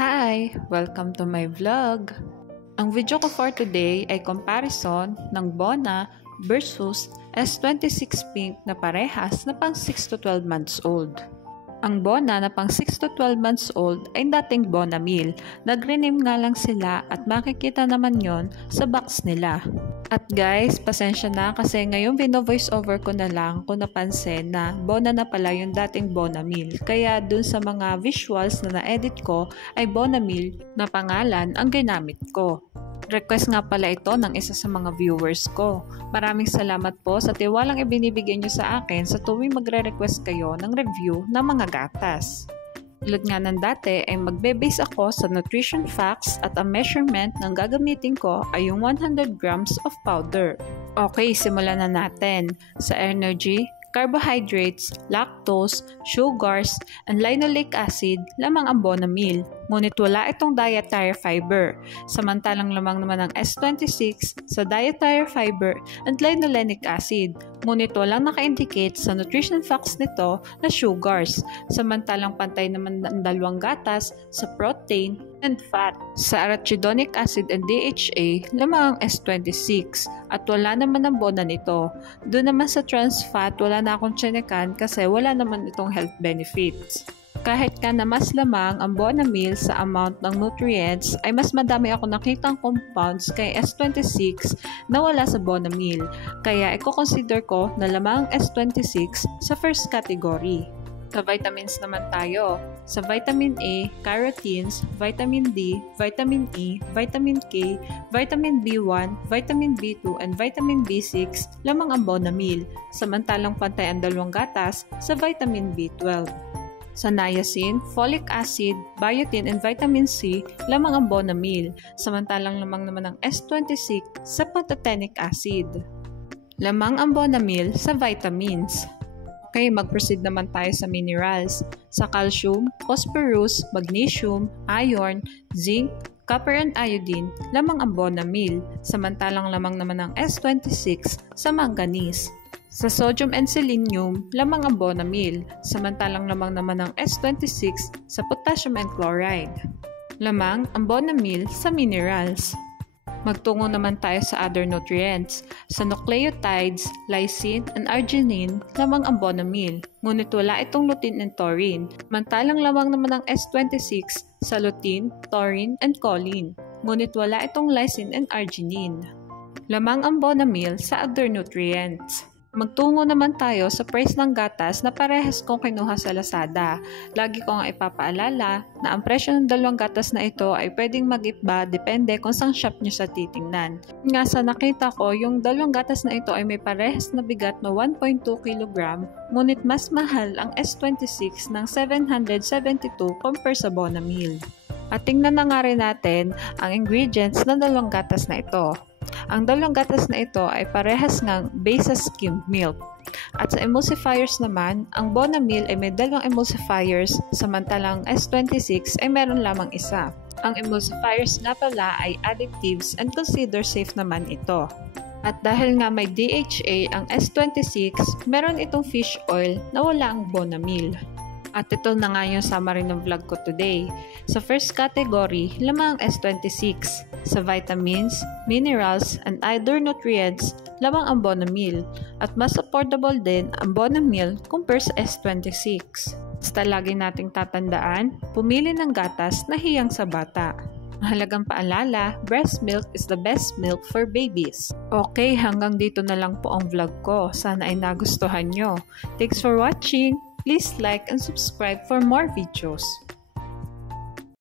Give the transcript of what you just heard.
Hi! Welcome to my vlog! Ang video ko for today ay comparison ng Bona versus S26 Pink na parehas na pang 6 to 12 months old. Ang Bona na pang 6 to 12 months old ay dating Bona Meal. Nag-rename nga lang sila at makikita naman yon sa box nila. At guys, pasensya na kasi ngayon bino-voice over ko na lang kung napansin na Bona na pala yung dating Bona Meal. Kaya dun sa mga visuals na na-edit ko ay Bona Meal na pangalan ang ginamit ko. Request nga pala ito ng isa sa mga viewers ko. Maraming salamat po sa tiwalang ibinibigay nyo sa akin sa tuwing magre-request kayo ng review ng mga gatas. Tulad nga ng dati ay magbe-base ako sa nutrition facts at ang measurement ng gagamitin ko ay yung 100 grams of powder. Okay, simulan na natin. Sa energy, carbohydrates, lactose, sugars, and linoleic acid lamang ang Bona Meal. Ngunit wala itong dietary fiber. Samantalang lamang naman ang S26 sa dietary fiber and linolenic acid. Ngunit walang naka-indicate sa nutrition facts nito na sugars. Samantalang pantay naman ang dalawang gatas sa protein and fat. Sa arachidonic acid and DHA, lamang ang S26 at wala naman ang Bona nito. Doon naman sa trans fat, wala na akong tsinekan kasi wala naman itong health benefits. Kahit ka na mas lamang ang Bona Meal sa amount ng nutrients, ay mas madami ako nakitang compounds kay S26 na wala sa Bona Meal. Kaya i-consider ko na lamang S26 sa first category. Sa vitamins naman tayo. Sa vitamin A, carotenes, vitamin D, vitamin E, vitamin K, vitamin B1, vitamin B2, and vitamin B6 lamang ang Bona Meal. Samantalang pantay ang dalawang gatas sa vitamin B12. Sa niacin, folic acid, biotin, and vitamin C lamang ang Bona Meal. Samantalang lamang naman ang S26 sa pantothenic acid. Lamang ang Bona Meal sa vitamins. Okay, mag-proceed naman tayo sa minerals. Sa calcium, phosphorus, magnesium, iron, zinc, copper and iodine, lamang ang Bona Meal. Samantalang lamang naman ang S26 sa manganese. Sa sodium and selenium, lamang ang Bona Meal. Samantalang lamang naman ang S26 sa potassium and chloride. Lamang ang Bona Meal sa minerals. Magtungo naman tayo sa other nutrients. Sa nucleotides, lysine and arginine, lamang ang Bona Meal. Ngunit wala itong lutein and taurine. Mantalang lamang naman ang S26 sa lutein, taurine, and choline. Ngunit wala itong lysine and arginine. Lamang ang Bona Meal sa other nutrients. Magtungo naman tayo sa price ng gatas na parehas kong kinuha sa Lazada. Lagi ko nga ipapaalala na ang presyo ng dalawang gatas na ito ay pwedeng mag-iba depende kung saan shop nyo sa titingnan. Nga sa nakita ko, yung dalawang gatas na ito ay may parehas na bigat na 1.2 kg, ngunit mas mahal ang S26 ng 772 compare sa Bona Meal. At tingnan na nga rin natin ang ingredients ng dalawang gatas na ito. Ang dalawang gatas na ito ay parehas ngang base sa skimmed milk. At sa emulsifiers naman, ang Bona Meal ay may dalawang emulsifiers, samantalang S26 ay meron lamang isa. Ang emulsifiers nga pala ay additives and consider safe naman ito. At dahil nga may DHA ang S26, meron itong fish oil na wala ang Bona Meal. At ito na nga yung summary ng vlog ko today. Sa first category, lamang ang S26. Sa vitamins, minerals, and other nutrients, lamang ang Bona Meal. At mas affordable din ang Bona Meal compare sa S26. Basta lagi nating tatandaan, pumili ng gatas na hiyang sa bata. Mahalagang paalala, breast milk is the best milk for babies. Okay, hanggang dito na lang po ang vlog ko. Sana ay nagustuhan nyo. Thanks for watching! Please like and subscribe for more videos.